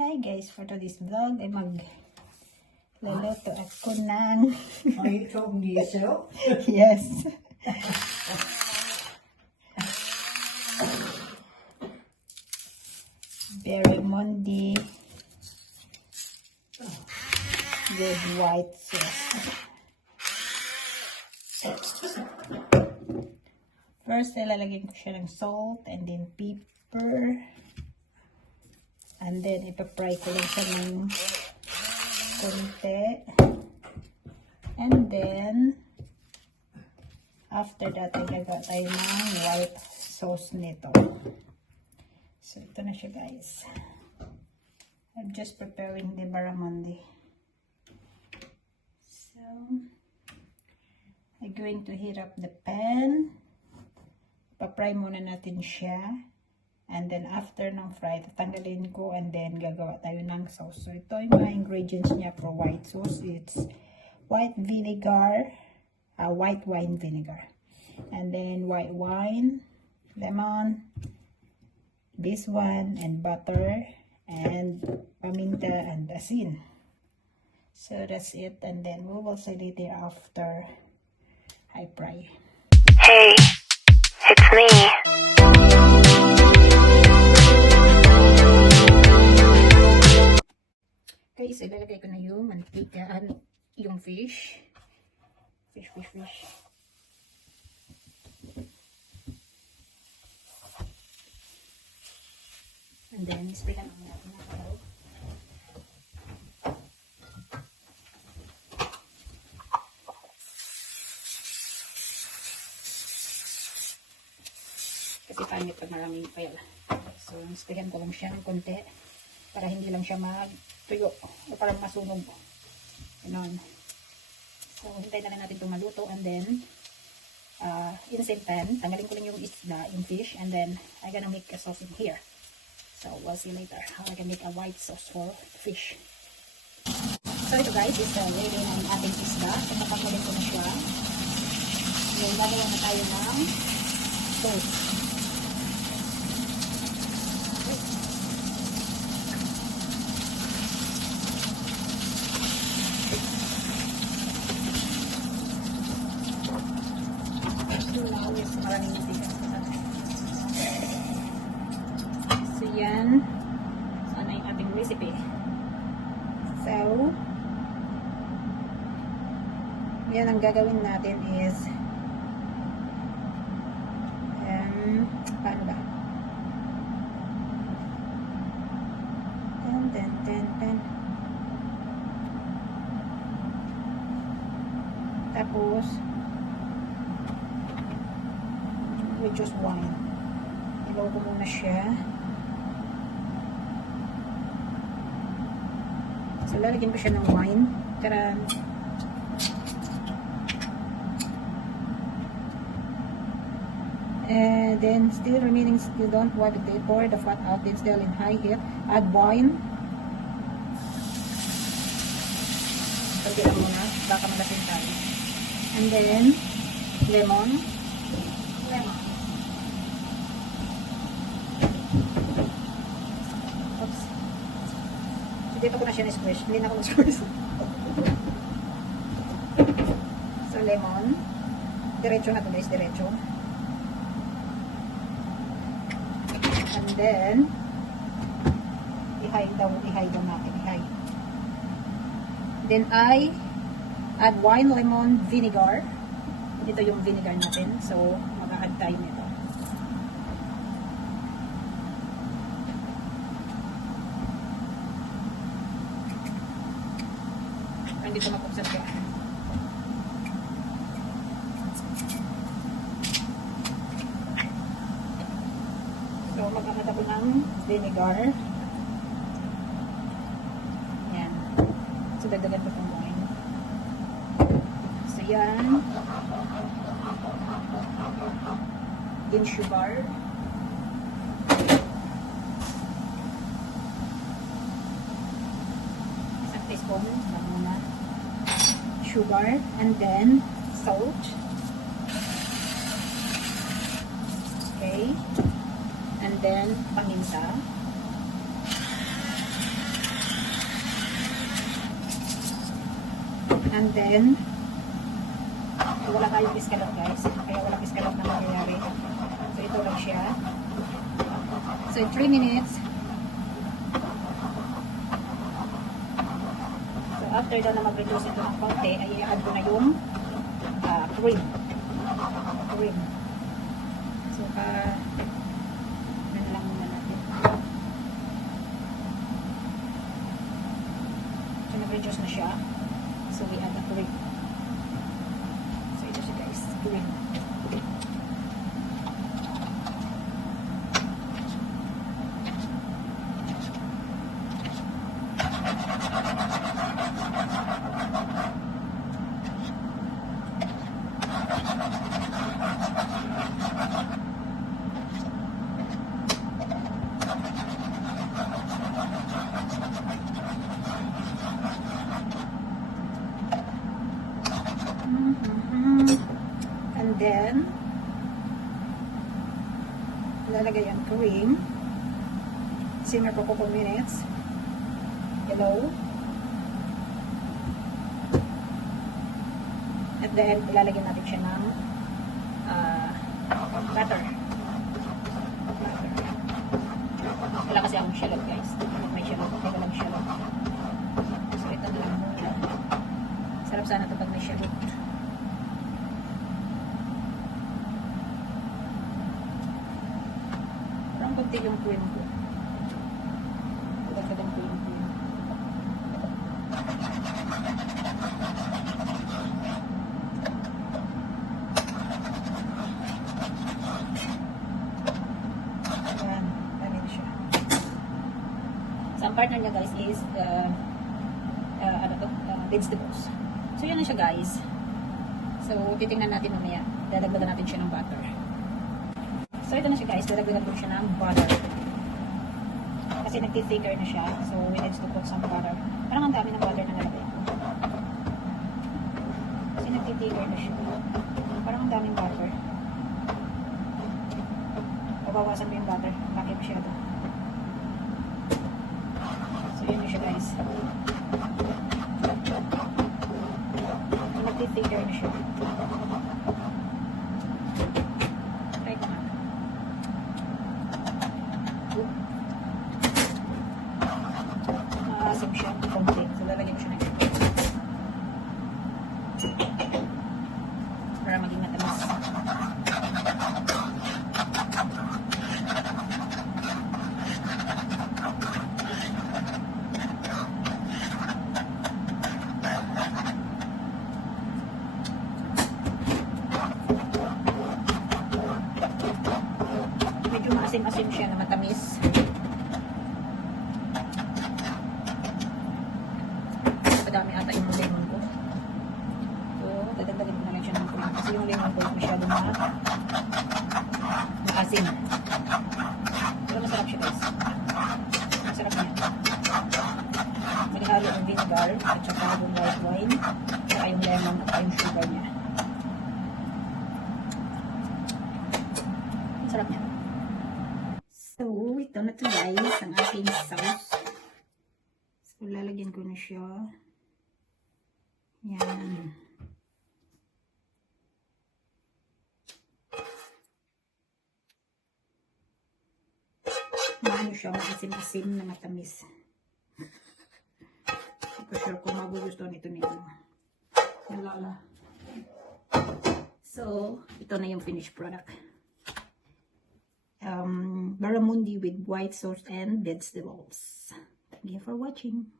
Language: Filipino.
Hi guys, for today's vlog ay magluluto ako ng Are you talking to yourself? yes. Barramundi with white sauce. First, ilalagay ko siya ng salt and then pepper. And then, ipapry ko lang siya ng konti. And then, after that, ay gagawa tayo ng white sauce nito. So, ito na siya guys. I'm just preparing the barramundi. So, I'm going to heat up the pan. Papry muna natin siya. And then, after ng fry, tatanggalin ko and then gagawa tayo ng sauce. So, ito yung mga ingredients niya for white sauce. It's white vinegar, white wine vinegar. And then, white wine, lemon, this one, and butter, and paminta, and asin. So, that's it. And then, we will see later after I fry. Hey, it's me. Guys, ilalagay ko na yung mantika, yung fish. Fish. And then, spray lang natin na ito. Kasi pangit pag maraming oil. So, sprayan ko lang siya ng konti para hindi lang siya magtuyo o para masunog. Ganon. So, hintayin na lang natin itong maluto and then in the same pan, tanggalin ko lang yung isda, yung fish, and then I'm gonna make a sauce in here. So, we'll see later how I can make a white sauce for fish. So, ito guys, is ready na yung ating isda. So, napanggalin ko na siya. Ngayon, gagawa na tayo ng sauce. Maraming matigas. So, yan. Sana yung ating recipe. So, yan ang gagawin natin is paano ba? Ten. Tapos, with just wine. Ilaw ko muna siya. So, lalagyan ko siya ng wine. Karan. And then, still remaining, still don't wipe it. Pour the fat out. Then, still in high heat. Add wine. Pagkira muna. Baka malasin tayo. And then, lemon. Oops. Dito ko na siya na-squish. Hindi na ako na-squish. So, lemon. Diretso na ito guys. Diretso. And then, i-hide daw natin. I-hide. Then, I add wine, lemon, vinegar. Ito yung vinegar natin. So, mag-add tayo nito. Hindi ko mapuksan siya. So, mag-add ako ng vinegar. Yan. So, dagdagan ko itong wine. So, yan. Din sugar. Isang teaspoon. Muna. Sugar, and then salt. Okay. And then paminta. And then, wala tayong iskalot guys. Kaya walang iskalot na mangyayari. So, ito lang siya. So, in 3 minutes. So, after daw na mag-reduce ito ng konti, ay i-add ko na yung cream. Cream. So, yan lang muna natin. So, nag-reduce na siya. So, we add the cream. So, ito siya guys. Cream. And then, lalagay ang cream. Simmer po 4 minutes. Hello. And then, ilalagay natin siya ng butter. Wala kasi akong shallot guys. May shallot. May walang shallot. So, ito na lang muna. Sarap sana ito pag may shallot. Parang konti yung cream ko. Dagdagan ko yung cream. Ayan, lagyan siya. So, ang partner niya guys is vegetables. So, yun na siya guys. So, titingnan natin mamaya. Dadagdagan natin siya ng butter. So, ito na siya guys. Dadagdagan ko siya ng butter. Kasi nagtithicker na siya. So, we need to put some butter. Parang ang dami ng butter na nalagay ko. Kasi nagtithicker na siya. Parang ang daming butter. Pabawasan ko yung butter. Laki pa siya ito. So, yun na siya guys. Nagtithicker na siya. Try ko nga. Maasim siya. Konti. So, lalagyan ko siya ng sugar. Para maging matamis. Medyo maasim-asim siya na matamis. Madami ata yung lemon ko. So, dadagdagan ko na lang siya ng cream. Kasi yung lemon ko masyado maasim. Pero masarap siya guys. Masarap niya. Maghalo ang vinegar at saka yung white wine. Saka yung lemon at yung sugar niya. Masarap niya. So, ito na to guys, ang aking sauce. So, lalagyan ko na siya. Yan. Maano siya, maasim-asim na matamis. Hindi ko sure kung magugustuhan ito ni ano. Nalala. So, ito na yung finished product. Barramundi with white sauce and vegetables. Thank you for watching.